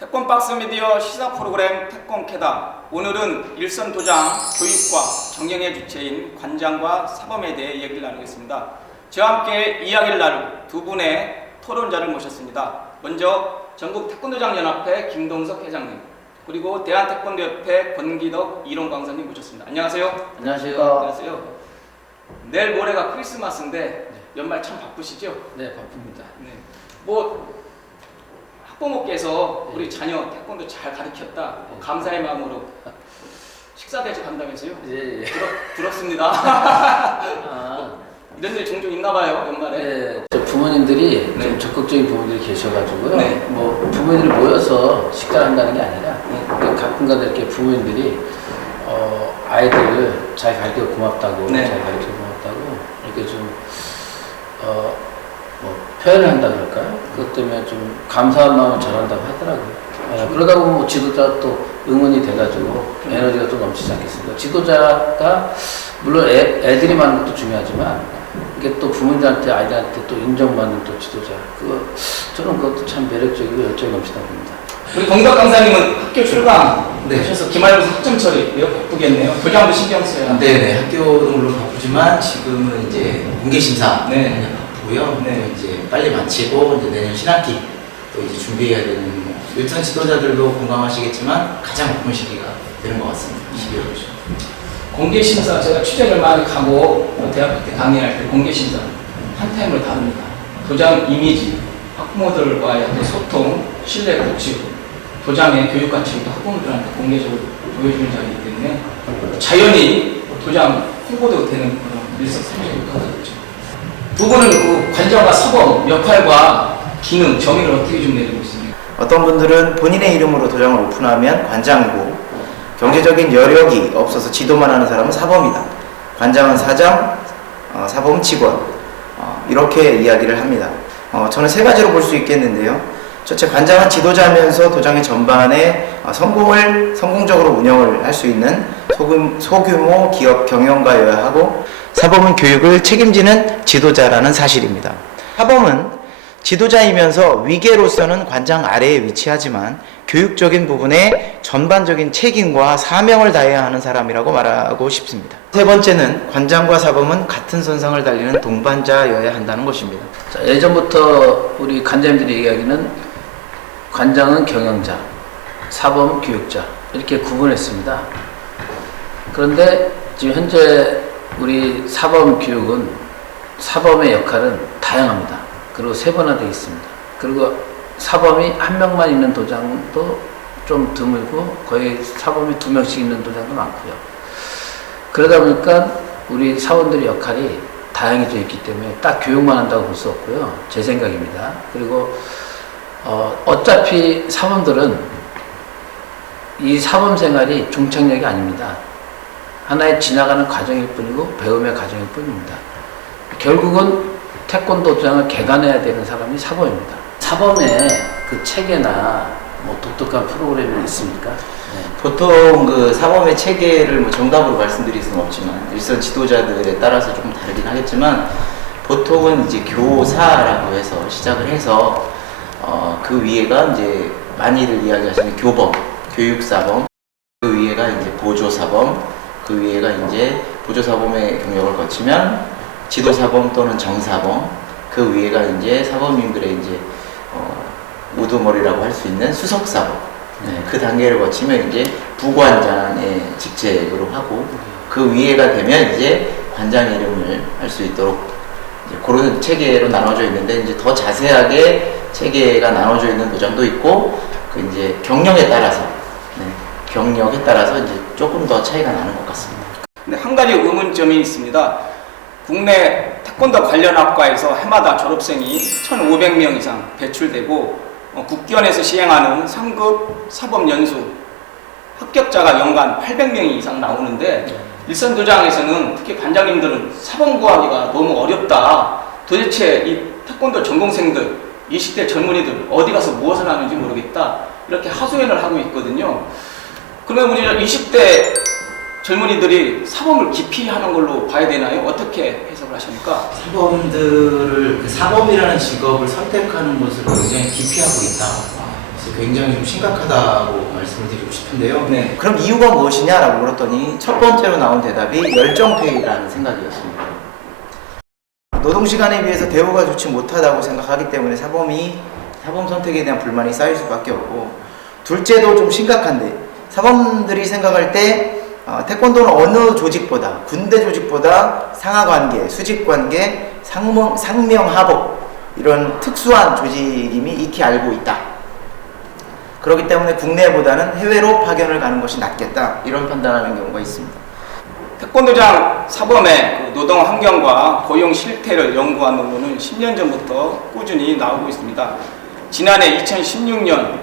태권 박스 미디어 시사 프로그램 태권 캐다. 오늘은 일선 도장 교육과 경영의 주체인 관장과 사범에 대해 이야기를 나누겠습니다. 저와 함께 이야기를 나눌 두 분의 토론자를 모셨습니다. 먼저 전국 태권도장 연합회 김동석 회장님, 그리고 대한태권도협회 권기덕 이론 강사님 모셨습니다. 안녕하세요. 안녕하세요. 안녕하세요. 내일 모레가 크리스마스인데 연말 참 바쁘시죠? 네, 바쁩니다. 네. 뭐 학부모께서 우리 자녀 태권도 잘 가르쳤다, 감사의 마음으로 식사 대접 한다면서요? 예, 예. 들었습니다. 아, 이런 일 종종 있나 봐요, 연말에. 네. 저 부모님들이 네. 좀 적극적인 부모님들이 계셔가지고요. 네. 뭐 부모님들이 모여서 식사를 한다는 게 아니라 네. 가끔가다 이렇게 부모님들이 아이들 잘 가르쳐 고맙다고, 네. 잘 가르쳐 고맙다고 이렇게 좀 뭐 표현을 한다 그럴까요? 그것 때문에 좀 감사한 마음을 전한다고 하더라고요. 그러다 보면 뭐 지도자가 또 응원이 돼가지고 에너지가 좀 넘치지 않겠습니까? 지도자가 물론 애들이 많은 것도 중요하지만 이게 또 부모님들한테 아이들한테 또 인정받는 또 지도자, 저는 그것도 참 매력적이고 열정이 넘치다 봅니다. 우리 권기덕 강사님은 학교 출강 네. 하셔서 기말고사 학점 처리 이거 바쁘겠네요. 교장도 신경 써야. 네네, 학교도 물론 바쁘지만 지금은 이제 공개심사 네. 바쁘고요. 네. 또 이제 빨리 마치고 이제 내년 신학기 또 이제 준비해야 되는 일선 지도자들도 공감하시겠지만 가장 바쁜 시기가 되는 것 같습니다. 12월이죠. 공개 심사 제가 취재를 많이 가고 대학교 때 강의할 때 공개 심사 한 타임으로 다릅니다. 도장 이미지, 학부모들과의 어떤 소통, 신뢰 구축, 도장의 교육 가치도 학부모들한테 공개적으로 보여주는 자리이기 때문에 자연히 도장 홍보도 되는 그런 일석삼조가 되겠죠. 두 분은 그 관장과 사범 역할과 기능, 정의를 어떻게 좀 내리고 있습니까? 어떤 분들은 본인의 이름으로 도장을 오픈하면 관장이고, 경제적인 여력이 없어서 지도만 하는 사람은 사범이다. 관장은 사장, 사범은 직원, 이렇게 이야기를 합니다. 저는 세 가지로 볼 수 있겠는데요. 첫째, 관장은 지도자면서 도장의 전반에 성공적으로 운영을 할 수 있는 소규모 기업 경영가여야 하고, 사범은 교육을 책임지는 지도자라는 사실입니다. 사범은 지도자이면서 위계로서는 관장 아래에 위치하지만 교육적인 부분에 전반적인 책임과 사명을 다해야 하는 사람이라고 말하고 싶습니다. 세 번째는 관장과 사범은 같은 선상을 달리는 동반자여야 한다는 것입니다. 자, 예전부터 우리 관장님들이 얘기하기는 관장은 경영자, 사범은 교육자 이렇게 구분했습니다. 그런데 지금 현재 우리 사범 교육은 사범의 역할은 다양합니다. 그리고 세분화되어 있습니다. 그리고 사범이 한 명만 있는 도장도 좀 드물고 거의 사범이 2명씩 있는 도장도 많고요. 그러다 보니까 우리 사원들의 역할이 다양해져 있기 때문에 딱 교육만 한다고 볼 수 없고요. 제 생각입니다. 그리고 어차피 사범들은 이 사범 생활이 종착역이 아닙니다. 하나의 지나가는 과정일 뿐이고 배움의 과정일 뿐입니다. 결국은 태권도 도장을 개관해야 되는 사람이 사범입니다. 사범의 그 체계나 뭐 독특한 프로그램이 있습니까? 네. 보통 그 사범의 체계를 뭐 정답으로 말씀드릴 수는 없지만 일선 지도자들에 따라서 조금 다르긴 하겠지만, 보통은 이제 교사라고 해서 시작을 해서 그 위에가 이제 많이들 이야기하시는 교범, 교육사범, 그 위에가 이제 보조사범, 그 위에가 이제 보조사범의 경력을 거치면 지도사범 또는 정사범, 그 위에가 이제 사범님들의 이제 우두머리라고 할 수 있는 수석사범, 네. 그 단계를 거치면 이제 부관장의 직책으로 하고, 그 위에가 되면 이제 관장의 이름을 할 수 있도록 이제 그런 체계로 나눠져 있는데, 이제 더 자세하게 체계가 나눠져 있는 도장도 있고, 그 이제 경력에 따라서 이제 조금 더 차이가 나는 것 같습니다. 근데 한 가지 의문점이 있습니다. 국내 태권도 관련 학과에서 해마다 졸업생이 1,500명 이상 배출되고, 국기원에서 시행하는 상급 사범 연수 합격자가 연간 800명이 이상 나오는데, 일선 도장에서는 특히 관장님들은 사범 구하기가 너무 어렵다. 도대체 이 태권도 전공생들, 20대 젊은이들 어디 가서 무엇을 하는지 모르겠다. 이렇게 하소연을 하고 있거든요. 그러면 우리 20대 젊은이들이 사범을 기피하는 걸로 봐야 되나요? 어떻게 해석을 하십니까? 사범들을 사범이라는 직업을 선택하는 것을 굉장히 기피하고 있다. 그래서 굉장히 좀 심각하다고 말씀을 드리고 싶은데요. 네. 그럼 이유가 무엇이냐라고 물었더니 첫 번째로 나온 대답이 열정페이라는 생각이었습니다. 노동시간에 비해서 대우가 좋지 못하다고 생각하기 때문에 사범 선택에 대한 불만이 쌓일 수밖에 없고, 둘째도 좀 심각한데 사범들이 생각할 때 태권도는 어느 조직보다, 군대 조직보다 상하관계, 수직관계, 상명하복 이런 특수한 조직임이 익히 알고 있다. 그렇기 때문에 국내보다는 해외로 파견을 가는 것이 낫겠다, 이런 판단하는 경우가 있습니다. 태권도장 사범의 그 노동 환경과 고용 실태를 연구한 논문은 10년 전부터 꾸준히 나오고 있습니다. 지난해 2016년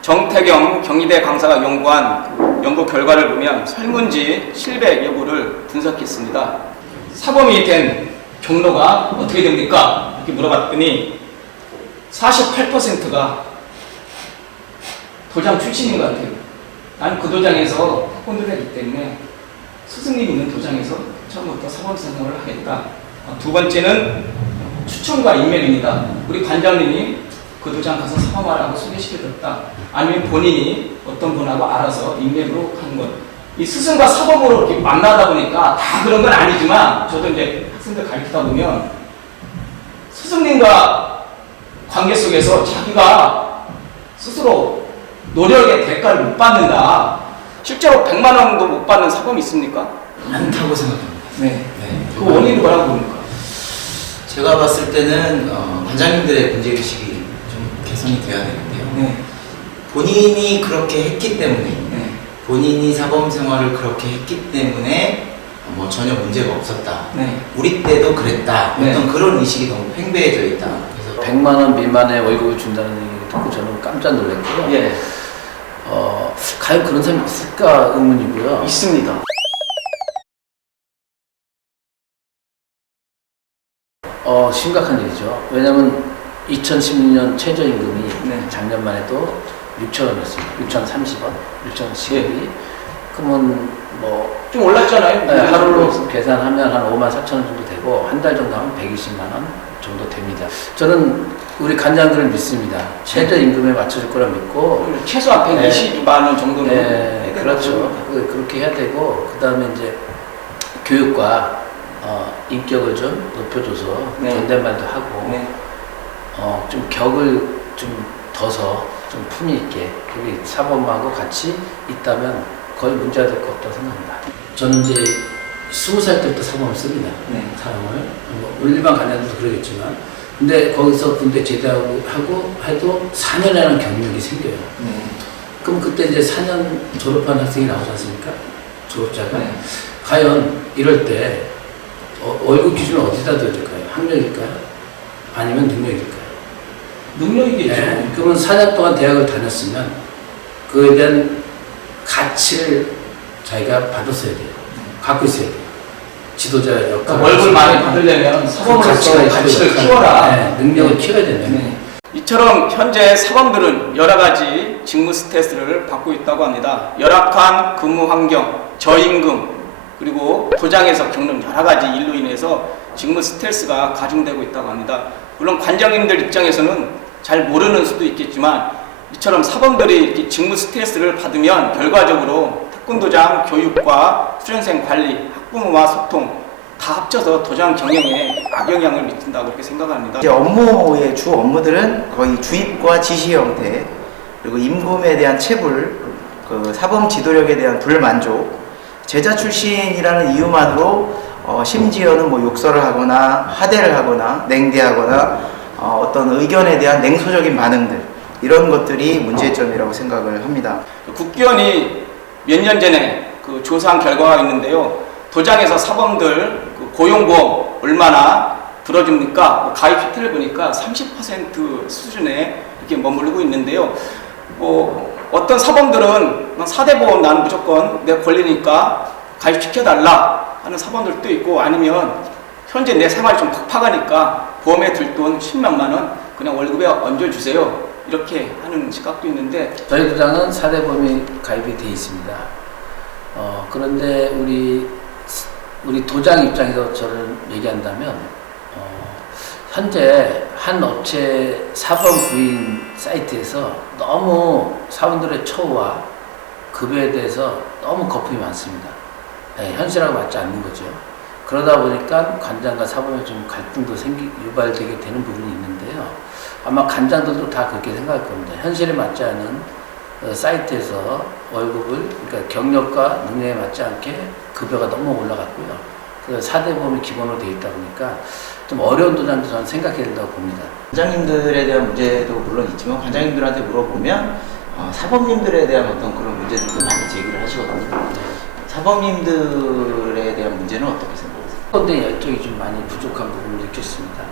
정태경 경희대 강사가 연구한 그 연구 결과를 보면 설문지 실백 여부를 분석했습니다. 사범이 된 경로가 어떻게 됩니까? 이렇게 물어봤더니 48%가 도장 출신인 것 같아요. 나는 그 도장에서 태권도를 했기 때문에 스승님 있는 도장에서 처음부터 사범 생활을 하겠다. 두 번째는 추천과 인맥입니다. 우리 관장님이 그 도장 가서 사범하라고 소개시켜줬다. 아니면 본인이 어떤 분하고 알아서 인맥으로 하는 것. 이 스승과 사범으로 이렇게 만나다 보니까 다 그런 건 아니지만, 저도 이제 학생들 가르치다 보면 스승님과 관계 속에서 자기가 스스로 노력의 대가를 못 받는다. 실제로 100만 원도 못 받는 사범이 있습니까? 많다고 생각합니다. 네. 네. 그 원인은 뭐라고 봅니까? 제가 봤을 때는 관장님들의 문제의식이 좀 개선이 돼야 되는데요. 네. 본인이 그렇게 했기 때문에, 네. 본인이 사범 생활을 그렇게 했기 때문에 뭐 전혀 문제가 없었다. 네. 우리 때도 그랬다. 네. 어떤 그런 의식이 너무 팽배해져 있다. 그래서 100만 원 미만의 월급을 준다는 얘기 듣고 저는 깜짝 놀랐고요. 예. 과연 그런 사람이 있을까 의문이고요. 있습니다. 심각한 일이죠. 왜냐하면 2016년 최저임금이 네. 작년만 해도 6,000원이었습니다. 6,030원, 6,010원이. 그러면 뭐 좀 올랐잖아요. 네, 하루로 계산하면 한 54,000원 정도 되고, 한 달 정도 하면 120만 원 정도 됩니다. 저는 우리 관장들을 믿습니다. 최저임금에 맞춰줄 거라 믿고. 최소한 120만 원 정도는. 네, 그렇죠. 그렇게 해야 되고, 그 다음에 이제 교육과 인격을 좀 높여줘서 네. 존댓말도 하고, 네. 좀 격을 좀 둬서 좀 품위 있게 우리 사범하고 같이 있다면 거의 문제가 될 것 없다고 생각합니다. 저는 이제 20살 때부터 사범을 씁니다. 네. 사범을. 뭐 일반 관장들도 그러겠지만, 근데 거기서 군대 제대하고 해도 4년이라는 경력이 생겨요. 네. 그럼 그때 이제 4년 졸업한 학생이 나오지 않습니까? 졸업자가. 네. 과연 이럴 때 월급 기준을 어디다 둬야 될까요? 학력일까요? 아니면 능력일까요? 능력이겠죠. 네. 그러면 4년 동안 대학을 다녔으면 그에 대한 가치를 자기가 받았어야 돼요. 갖고 있어야 돼요. 지도자 역할. 그러니까 월급을 많이 받으려면 사범으로서 가치를 키워라. 네, 능력을 키워야 된다. 네. 이처럼 현재 사범들은 여러 가지 직무 스트레스를 받고 있다고 합니다. 열악한 근무 환경, 저임금, 그리고 도장에서 겪는 여러 가지 일로 인해서 직무 스트레스가 가중되고 있다고 합니다. 물론 관장님들 입장에서는 잘 모르는 수도 있겠지만, 이처럼 사범들이 이렇게 직무 스트레스를 받으면 결과적으로 태권도장 교육과 수련생 관리, 학부모와 소통 다 합쳐서 도장 경영에 악영향을 미친다고 그렇게 생각합니다. 이제 업무의 주 업무들은 거의 주입과 지시 형태, 그리고 임금에 대한 체불, 그 사범 지도력에 대한 불만족, 제자 출신이라는 이유만으로 심지어는 뭐 욕설을 하거나 하대를 하거나 냉대하거나 어떤 의견에 대한 냉소적인 반응들, 이런 것들이 문제점이라고 생각을 합니다. 국기원이 몇 년 전에 그 조사한 결과가 있는데요. 도장에서 사범들 그 고용보험 얼마나 들어줍니까? 가입 혜택을 보니까 30% 수준에 이렇게 머무르고 있는데요. 어떤 사범들은 4대 보험 나는 무조건 내 권리니까 가입시켜달라 하는 사범들도 있고, 아니면 현재 내 생활이 좀 팍팍하니까 보험에 들 돈 10만 원 그냥 월급에 얹어주세요. 이렇게 하는 시각도 있는데, 저희 도장은 4대 보험이 가입이 되어 있습니다. 그런데 우리 도장 입장에서 저를 얘기한다면, 현재 한 업체 사범 구인 사이트에서 너무 사원들의 처우와 급여에 대해서 너무 거품이 많습니다. 네, 현실하고 맞지 않는 거죠. 그러다 보니까 관장과 사범에 좀 갈등도 유발되게 되는 부분이 있는데요. 아마 관장들도 다 그렇게 생각할 겁니다. 현실에 맞지 않은 사이트에서 월급을, 그러니까 경력과 능력에 맞지 않게 급여가 너무 올라갔고요. 그래서 4대 보험이 기본으로 되어 있다 보니까 좀 어려운 도전도 저는 생각해야 된다고 봅니다. 관장님들에 대한 문제도 물론 있지만 관장님들한테 물어보면 사범님들에 대한 어떤 그런 문제들도 많이 제기를 하시거든요. 사범님들에 대한 문제는 어떻게 생각하세요? 근데 이쪽이 좀 많이 부족한 부분을 느꼈습니다.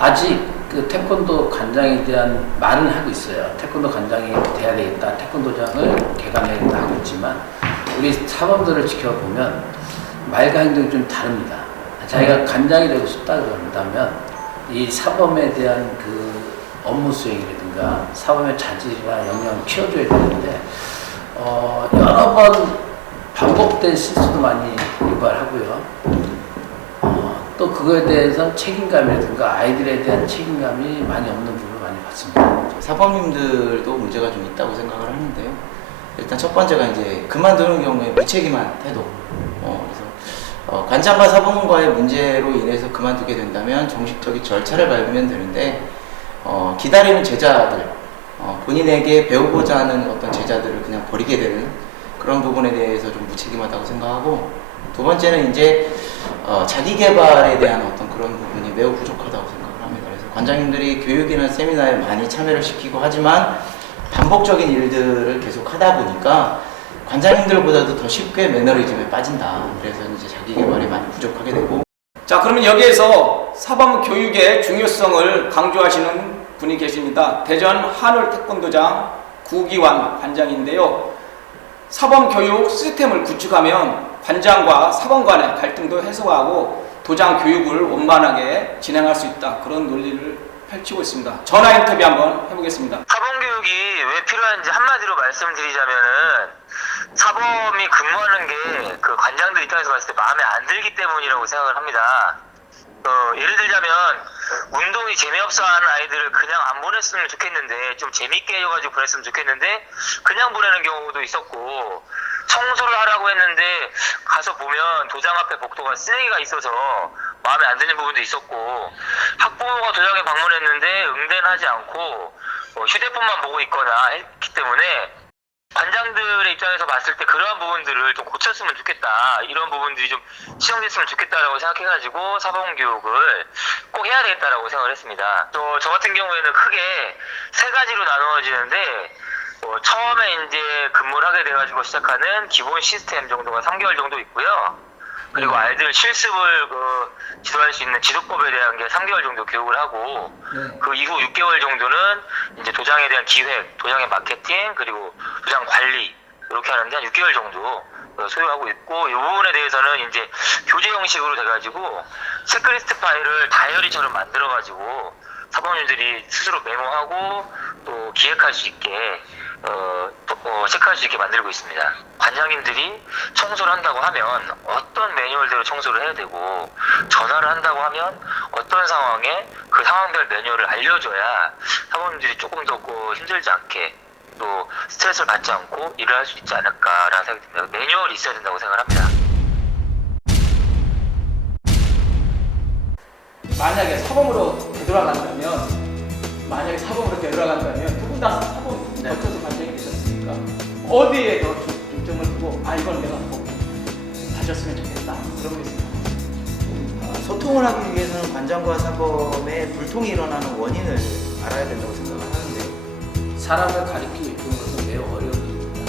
아직 그 태권도 관장에 대한 말은 하고 있어요. 태권도 관장이 돼야 되겠다, 태권도장을 개관해야겠다 하고 있지만 우리 사범들을 지켜보면 말과 행동이 좀 다릅니다. 자기가 관장이 되고 싶다 그런다면 이 사범에 대한 그 업무 수행이라든가 사범의 자질이나 역량을 키워줘야 되는데 여러 번 반복된 실수도 많이 유발하고요. 또 그거에 대해서 책임감이라든가 아이들에 대한 책임감이 많이 없는 부분을 많이 봤습니다. 사범님들도 문제가 좀 있다고 생각을 하는데요. 일단 첫 번째가 이제 그만두는 경우에 무책임한 태도. 그래서 관장과 사범과의 문제로 인해서 그만두게 된다면 정식적인 절차를 밟으면 되는데 기다리는 제자들, 본인에게 배우고자 하는 어떤 제자들을 그냥 버리게 되는 그런 부분에 대해서 좀 무책임하다고 생각하고, 두 번째는 이제 자기 개발에 대한 어떤 그런 부분이 매우 부족하다고 생각을 합니다. 그래서 관장님들이 교육이나 세미나에 많이 참여를 시키고 하지만 반복적인 일들을 계속 하다 보니까 관장님들보다도 더 쉽게 매너리즘에 빠진다. 그래서 이제 자기 개발이 많이 부족하게 되고. 자, 그러면 여기에서 사범 교육의 중요성을 강조하시는 분이 계십니다. 대전 한울 태권도장 구기환 관장인데요. 사범 교육 시스템을 구축하면 관장과 사범 간의 갈등도 해소하고 도장 교육을 원만하게 진행할 수 있다. 그런 논리를 펼치고 있습니다. 전화 인터뷰 한번 해보겠습니다. 사범 교육이 왜 필요한지 한마디로 말씀드리자면은 사범이 근무하는 게 그 관장들 입장에서 봤을 때 마음에 안 들기 때문이라고 생각을 합니다. 예를 들자면 운동이 재미없어 하는 아이들을 그냥 안 보냈으면 좋겠는데 좀 재밌게 해줘가지고 보냈으면 좋겠는데 그냥 보내는 경우도 있었고, 청소를 하라고 했는데 가서 보면 도장 앞에 복도가 쓰레기가 있어서 마음에 안 드는 부분도 있었고, 학부모가 도장에 방문했는데 응대하지 않고 휴대폰만 보고 있거나 했기 때문에 관장들의 입장에서 봤을 때 그러한 부분들을 좀 고쳤으면 좋겠다, 이런 부분들이 좀 시정됐으면 좋겠다라고 생각해가지고 사범교육을 꼭 해야 되겠다라고 생각을 했습니다. 또 저 같은 경우에는 크게 세 가지로 나누어지는데, 처음에 이제 근무를 하게 돼가지고 시작하는 기본 시스템 정도가 3개월 정도 있고요. 그리고 아이들 실습을 지도할 수 있는 지도법에 대한 게 3개월 정도 교육을 하고, 그 이후 6개월 정도는 이제 도장에 대한 기획, 도장의 마케팅, 그리고 도장 관리, 이렇게 하는데 한 6개월 정도 소요하고 있고, 이 부분에 대해서는 이제 교재 형식으로 돼가지고 체크리스트 파일을 다이어리처럼 만들어가지고 사범님들이 스스로 메모하고 또 기획할 수 있게 체크할 수 있게 만들고 있습니다. 관장님들이 청소를 한다고 하면 어떤 매뉴얼대로 청소를 해야 되고, 전화를 한다고 하면 어떤 상황에 그 상황별 매뉴얼을 알려줘야 사범님들이 조금 더 힘들지 않게 또 스트레스를 받지 않고 일을 할 수 있지 않을까라는 생각이 듭니다. 매뉴얼이 있어야 된다고 생각을 합니다. 만약에 사범으로 되돌아간다면 두 분 다 사범 거쳐서 관장이 되셨으니까 어디에 더 중점을 두고 이건 내가 꼭 다졌으면 좋겠다, 그런 게 있습니다. 소통을 하기 위해서는 관장과 사범의 불통이 일어나는 원인을 알아야 된다고 생각을 하는데요. 사람을 가리키고 이끄는 것은 매우 어려운 일입니다.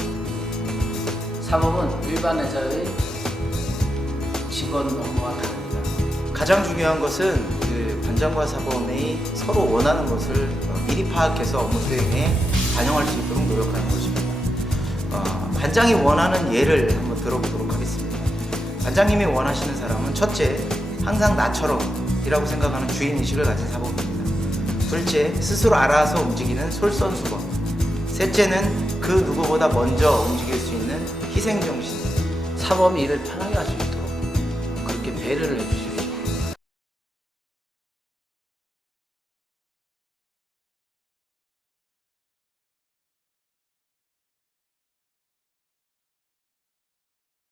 사범은 일반 회사의 직원 업무와 다릅니다. 가장 중요한 것은 그 관장과 사범이 서로 원하는 것을 미리 파악해서 업무 수행에 반영할 수 있도록 노력하는 것입니다. 관장이 원하는 예를 한번 들어보도록 하겠습니다. 관장님이 원하시는 사람은 첫째, 항상 나처럼 이라고 생각하는 주인의식을 가진 사범입니다. 둘째, 스스로 알아서 움직이는 솔선수범. 셋째는 그 누구보다 먼저 움직일 수 있는 희생정신. 사범이 일을 편하게 할 수 있도록 그렇게 배려를 해주시고